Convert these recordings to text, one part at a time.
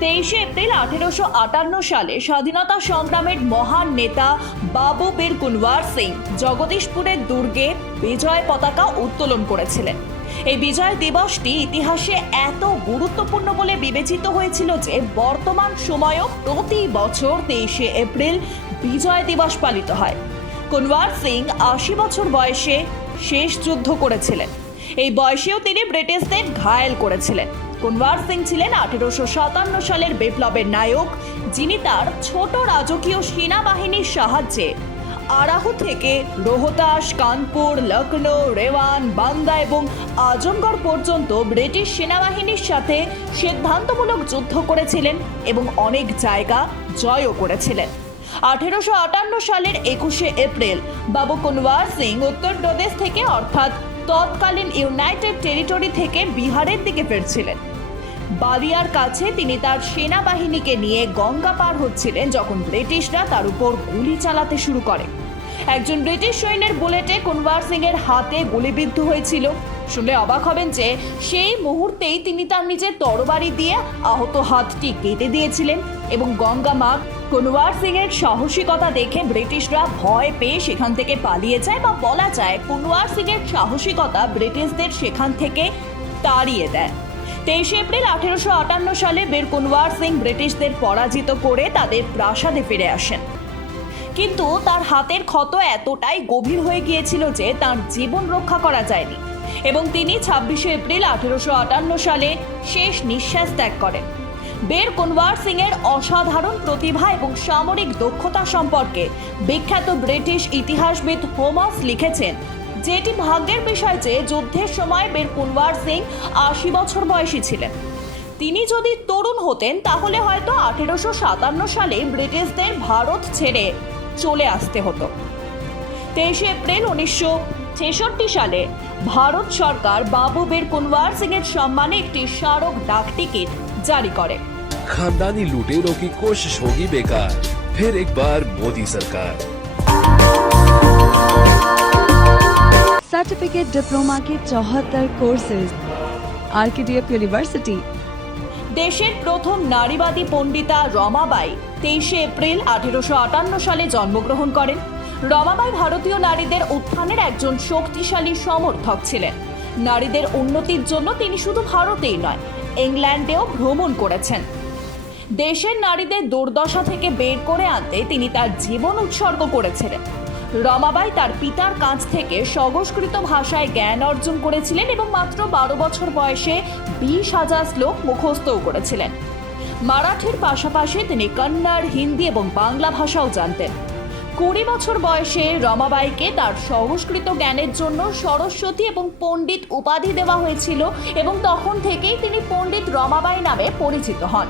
তেইশে এপ্রিল আঠেরোশো আটান্ন সালে স্বাধীনতা সংগ্রামের মহান নেতা বাবু বীর কুনওয়ার সিং জগদীশপুরের দুর্গে বিজয় পতাকা উত্তোলন করেছিলেন। এই বিজয় দিবসটি ইতিহাসে এত গুরুত্বপূর্ণ বলে বিবেচিত হয়েছিল যে বর্তমান সময়েও প্রতি বছর তেইশে এপ্রিল বিজয় দিবস পালিত হয়। কুনওয়ার সিং আশি বছর বয়সে শেষ যুদ্ধ করেছিলেন। এই বয়সেও তিনি ব্রিটিশদের ঘায়েল করেছিলেন। কুনওয়ার সিং ছিলেন আঠেরোশো সাতান্ন সালের বিপ্লবের নায়ক, যিনি তার ছোট রাজকীয় সেনাবাহিনীর সাহায্যে আরাহু থেকে রোহতাস, কানপুর, লখনৌ, রেওয়ান বান্দা এবং আজমগড় পর্যন্ত ব্রিটিশ সেনাবাহিনীর সাথে সিদ্ধান্তমূলক যুদ্ধ করেছিলেন এবং অনেক জায়গা জয়ও করেছিলেন। আঠেরোশো আটান্ন সালের একুশে এপ্রিল বাবু কুনওয়ার সিং উত্তরপ্রদেশ থেকে অর্থাৎ তৎকালীন ইউনাইটেড টেরিটরি থেকে বিহারের দিকে ফিরছিলেন। বালিয়ার কাছে তিনি তার সেনাবাহিনীকে নিয়ে গঙ্গা পার হচ্ছিলেন যখন ব্রিটিশরা তার উপর গুলি চালাতে শুরু করে। একজন ব্রিটিশ সৈন্যের বুলেটে কুনওয়ার সিং এর হাতে গুলিবিদ্ধ হয়েছিল। শুনলে অবাক হবেন যে সেই মুহূর্তেই তিনি তার নিজের তরবারি দিয়ে আহত হাতটি কেটে দিয়েছিলেন এবং গঙ্গা মা কুনওয়ার সিং এর সাহসিকতা দেখে ব্রিটিশরা ভয় পেয়ে সেখান থেকে পালিয়ে যায় বা বলা যায় কুনওয়ার সিং এর সাহসিকতা ব্রিটিশদের সেখান থেকে তাড়িয়ে দেয়। তেইশে এপ্রিল আঠেরোশো আটান্ন সালে বীর কুনওয়ার সিং ব্রিটিশদের পরাজিত করে তাদের প্রাসাদে ফিরে আসেন। কিন্তু তার হাতের ক্ষত এতটাই গভীর হয়ে গিয়েছিল যে তার জীবন রক্ষা করা যায়নি এবং তিনি ছাব্বিশে এপ্রিল আঠেরোশো আটান্ন সালে শেষ নিঃশ্বাস ত্যাগ করেন। বের কুনওয়ার সিং এর অসাধারণ প্রতিভা এবং সামরিক দক্ষতা সম্পর্কে বিখ্যাত ব্রিটিশ ইতিহাসবিদ হোমাস লিখেছেন যেটি ভাগ্যের বিষয় যে যুদ্ধের সময় বীর কুনওয়ার সিং আশি বছর বয়সী ছিলেন। তিনি যদি তরুণ হতেন, তাহলে হয়তো আঠেরোশো সাতান্ন সালে ব্রিটিশদের ভারত ছেড়ে চলে আসতে হতো। তেইশে এপ্রিল উনিশশো ছেষট্টি সালে ভারত সরকার বাবু বীর কুনওয়ার সিং এর সম্মানে একটি স্মারক ডাক টিকিট জারি করে। খানদানি লুটেরো কি কোশিশ হোগি বেকার? ফের একবার মোদি সরকার। सर्टिफिकेट डिप्लोमा के चौहत्तर कोर्सेज आरकेडीएफ यूनिवर्सिटी দেশের প্রথম নারীবাদী পণ্ডিতা রমাবাই তেইশে এপ্রিল আঠেরোশো আটান্ন সালে জন্মগ্রহণ করেন রমাবাই ভারতীয় নারীদের উত্থানের একজন শক্তিশালী সমর্থক ছিলেন নারীদের উন্নতির জন্য তিনি শুধু ভারতেই নয় ইংল্যান্ডেও ভ্রমণ করেছেন দেশের নারীদের দুর্দশা থেকে বের করে আনতে তিনি তার জীবন উৎসর্গ করেছিলেন রমাবাই তার পিতার কাছ থেকে সংস্কৃত ভাষায় জ্ঞান অর্জন করেছিলেন এবং মাত্র বারো বছর বয়সে বিশ হাজার শ্লোক মুখস্থও করেছিলেন। মারাঠির পাশাপাশি তিনি কন্নড়, হিন্দি এবং বাংলা ভাষাও জানতেন। কুড়ি বছর বয়সে রমাবাইকে তার সংস্কৃত জ্ঞানের জন্য সরস্বতী এবং পণ্ডিত উপাধি দেওয়া হয়েছিল এবং তখন থেকেই তিনি পণ্ডিত রমাবাই নামে পরিচিত হন।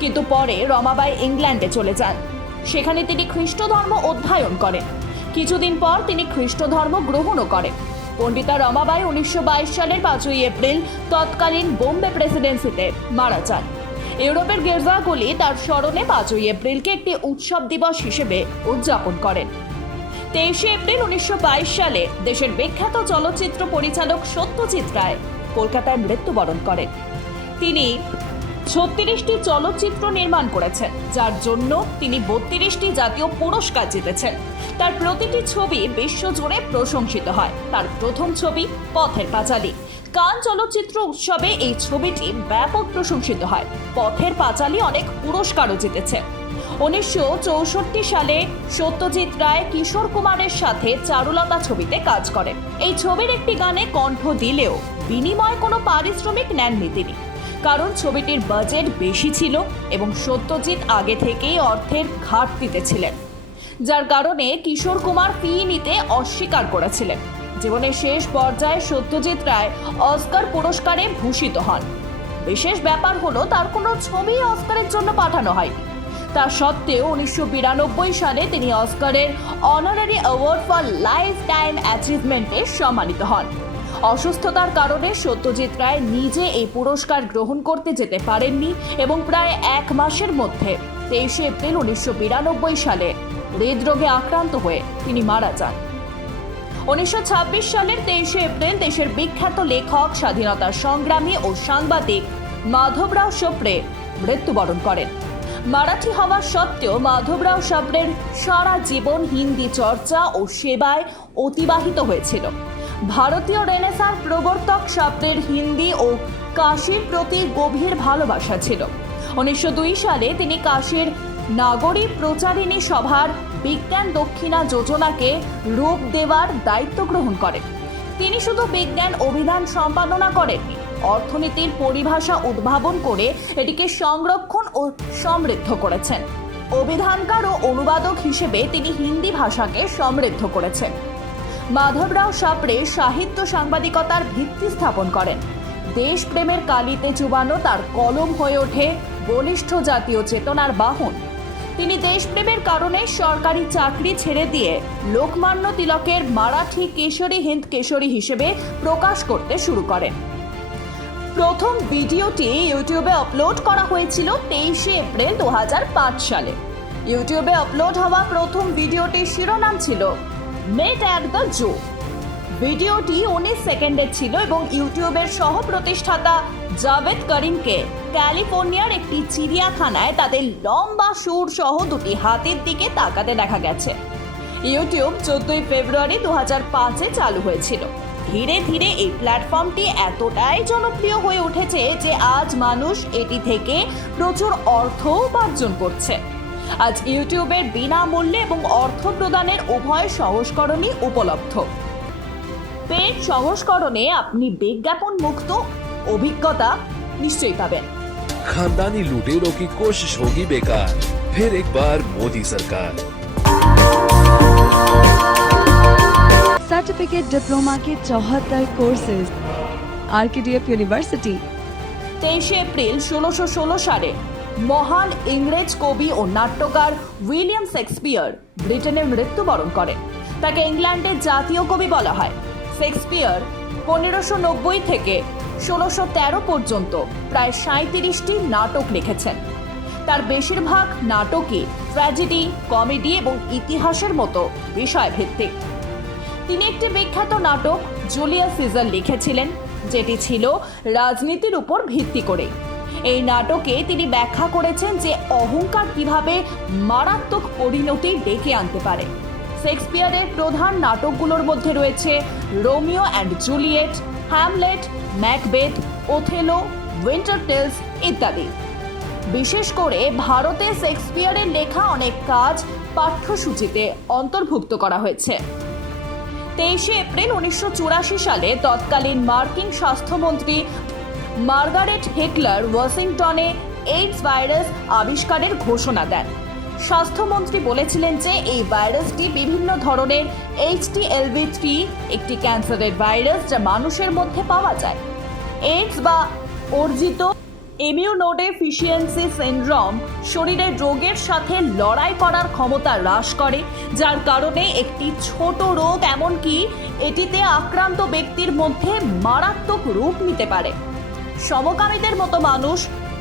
কিন্তু পরে রমাবাই ইংল্যান্ডে চলে যান। সেখানে তিনি খ্রিস্ট ধর্ম অধ্যয়ন করেন। কিছুদিন পর তিনি খ্রিস্ট ধর্ম গ্রহণও করেন। পণ্ডিতা রমাবাই উনিশশো বাইশ সালের পাঁচই এপ্রিল তৎকালীন বোম্বে প্রেসিডেন্সিতে মারা যান। ইউরোপের গির্জাগুলি তার স্মরণে পাঁচই এপ্রিলকে একটি উৎসব দিবস হিসেবে উদযাপন করেন। তেইশে এপ্রিল উনিশশো বাইশ সালে দেশের বিখ্যাত চলচ্চিত্র পরিচালক সত্যজিৎ রায় কলকাতায় মৃত্যুবরণ করেন। তিনি ছত্রিশটি চলচ্চিত্র নির্মাণ করেছেন, যার জন্য তিনি বত্রিশটি জাতীয় পুরস্কার জিতেছেন। তার প্রতিটি ছবি বিশ্বজুড়ে প্রশংসিত হয়। তার প্রথম ছবি পথের পাঁচালী। কান চলচ্চিত্র উৎসবে এই ছবিটি ব্যাপক প্রশংসিত হয়। পথের পাঁচালী অনেক পুরস্কারও জিতেছে। উনিশশো চৌষট্টি সালে সত্যজিৎ রায় কিশোর কুমারের সাথে চারুলতা ছবিতে কাজ করেন। এই ছবির একটি গানে কণ্ঠ দিলেও বিনিময় কোনো পারিশ্রমিক নেননি তিনি। কারণ ছবিটির বাজেট বেশি ছিল এবং সত্যজিৎ আগে থেকেই অর্থের ঘাটতিতে ছিলেন, যার কারণে কিশোর কুমার ফি নিতে অস্বীকার করেছিলেন। জীবনের শেষ পর্যায়ে সত্যজিৎ রায় অস্কার পুরস্কারে ভূষিত হন। বিশেষ ব্যাপার হলো, তার কোনো ছবি অস্কারের জন্য পাঠানো হয়নি। তা সত্ত্বেও উনিশশো বিরানব্বই সালে তিনি অস্কারের honorary award for lifetime অ্যাচিভমেন্টে সম্মানিত হন। অসুস্থতার কারণে সত্যজিৎ রায় নিজে এই পুরস্কার গ্রহণ করতে যেতে পারেননি এবং প্রায় এক মাসের মধ্যে তেইশে এপ্রিল উনিশশো বিরানব্বই সালে হৃদরোগে আক্রান্ত হয়ে তিনি মারা যান। উনিশশো সালের তেইশে এপ্রিল দেশের বিখ্যাত লেখক, স্বাধীনতা সংগ্রামী ও সাংবাদিক মাধবরাও সোপ্রে মৃত্যুবরণ করেন। মারাঠি হওয়া সত্ত্বেও মাধবরাও সাবরের সারা জীবন হিন্দি চর্চা ও সেবায় অতিবাহিত হয়েছিল। ভারতীয় রেনেসার প্রবর্তক সাবরের হিন্দি ও কাশীর প্রতি গভীর ভালোবাসা ছিল। উনিশশো দুই সালে তিনি কাশীর নাগরী প্রচারিণী সভার বিজ্ঞান দক্ষিণা যোজনাকে রূপ দেওয়ার দায়িত্ব গ্রহণ করেন। তিনি শুধু বিজ্ঞান অভিধান সম্পাদনা করেননি অর্থনীতির পরিভাষা উদ্ভাবন করে এটিকে সংরক্ষণ ও সমৃদ্ধ করেছেন। অভিধানকার ও অনুবাদক হিসেবে তিনি হিন্দি ভাষাকে সমৃদ্ধ করেছেন। মাধবরাও সাপড়ে সাহিত্য সাংবাদিকতার ভিত্তি স্থাপন করেন। দেশপ্রেমের কালিতে চুবানো তার কলম হয়ে ওঠে বলিষ্ঠ জাতীয় চেতনার বাহন। তিনি দেশপ্রেমের কারণে সরকারি চাকরি ছেড়ে দিয়ে লোকমান্য তিলকের মারাঠি কেশরী হিন্দ কেশরী হিসেবে প্রকাশ করতে শুরু করেন। প্রথম ভিডিওটি ইউটিউবে আপলোড করা হয়েছিল তেইশে এপ্রিল দু হাজার পাঁচ সালে। ইউটিউবে আপলোড হওয়া প্রথম ভিডিওটির শিরোনাম ছিল মেট অ্যাট দ্য জো। ভিডিওটি উনিশ সেকেন্ডের ছিল এবং ইউটিউবের সহ প্রতিষ্ঠাতা জাভেদ করিমকে ক্যালিফোর্নিয়ার একটি চিড়িয়াখানায় তাদের লম্বা সুর সহ দুটি হাতির দিকে তাকাতে দেখা গেছে। ইউটিউব চোদ্দই ফেব্রুয়ারি দু হাজার পাঁচে চালু হয়েছিল। ধীরে ধীরে এই প্ল্যাটফর্মটি এতটাই জনপ্রিয় হয়ে উঠেছে যে আজ মানুষ এটি থেকে প্রচুর অর্থ উপার্জন করছে। আজ ইউটিউবের বিনামূল্যে এবং অর্থ প্রদানের উভয় সংস্করণই উপলব্ধ পেড সংস্করণে আপনি বিজ্ঞাপন মুক্ত অভিজ্ঞতা নিশ্চয়ই পাবেন खानदानी लुटेरों की कोशिश होगी बेकार फिर एक बार मोदी सरकार सर्टिफिकेट डिप्लोमा के चौहत्तर courses R K D F university তেইশে এপ্রিল ষোলোশো ষোলো সালে মহান ইংরেজ কবি ও নাট্যকার উইলিয়াম শেক্সপিয়ার ব্রিটেনে মৃত্যুবরণ করেন। তাকে ইংল্যান্ডের জাতীয় কবি বলা হয়। শেক্সপিয়ার পনেরোশো নব্বই থেকে ষোলোশো তেরো পর্যন্ত প্রায় সাঁত্রিশটি নাটক লিখেছেন। তার বেশিরভাগ নাটকই ট্র্যাজেডি, কমেডি এবং ইতিহাসের মতো বিষয়ভিত্তিক। তিনি একটি বিখ্যাত নাটক জুলিয়াস সিজার লিখেছিলেন, যেটি ছিল রাজনীতির উপর ভিত্তি করে এই নাটকে তিনি ব্যাখ্যা করেছেন যে অহংকার কীভাবে মারাত্মক পরিণতি ডেকে আনতে পারে। শেক্সপিয়ারের প্রধান নাটকগুলোর মধ্যে রয়েছে Romeo and Juliet, Hamlet, Macbeth, Othello, winter tales ইত্যাদি। বিশেষ করে ভারতে শেক্সপিয়ারের লেখা অনেক কাজ পাঠ্যসূচিতে অন্তর্ভুক্ত করা হয়েছে। তেইশে এপ্রিল উনিশশো চুরাশি সালে তৎকালীন মার্কিন স্বাস্থ্যমন্ত্রী মার্গারেট হেকলার ওয়াশিংটনে এইডস ভাইরাস আবিষ্কারের ঘোষণা দেন। স্বাস্থ্যমন্ত্রী বলেছিলেন যে এই ভাইরাসটি বিভিন্ন ধরনের এইচটিএলভি থ্রি, একটি ক্যান্সারের ভাইরাস যা মানুষের মধ্যে পাওয়া যায়। এইডস বা অর্জিত ইমিউনোডেফিসিয়েন্সি সিনড্রোম শরীরে রোগের সাথে লড়াই করার ক্ষমতা হ্রাস করে, যার কারণে একটি ছোট রোগ এমনকি এটিতে আক্রান্ত ব্যক্তির মধ্যে মারাত্মক রূপ নিতে পারে। সমকামীদের মতো মানুষ,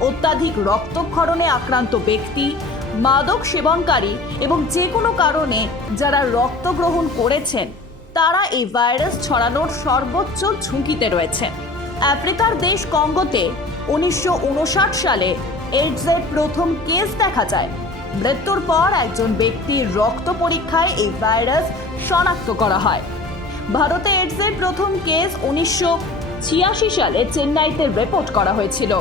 অত্যাধিক রক্তক্ষরণে আক্রান্ত ব্যক্তি, মাদক সেবনকারী এবং যে কোনো কারণে যারা রক্ত গ্রহণ করেছেন, তারা এই ভাইরাস ছড়ানোর সর্বোচ্চ ঝুঁকিতে রয়েছেন। আফ্রিকার দেশ কঙ্গোতে উনিশশো উনষাট সালে এইডসের প্রথম কেস দেখা যায়। মৃত্যুর পর একজন ব্যক্তির রক্ত পরীক্ষায় এই ভাইরাস শনাক্ত করা হয়। ভারতে এইডসের প্রথম কেস উনিশশো ছিয়াশি সালে চেন্নাইতে রিপোর্ট করা হয়েছিল।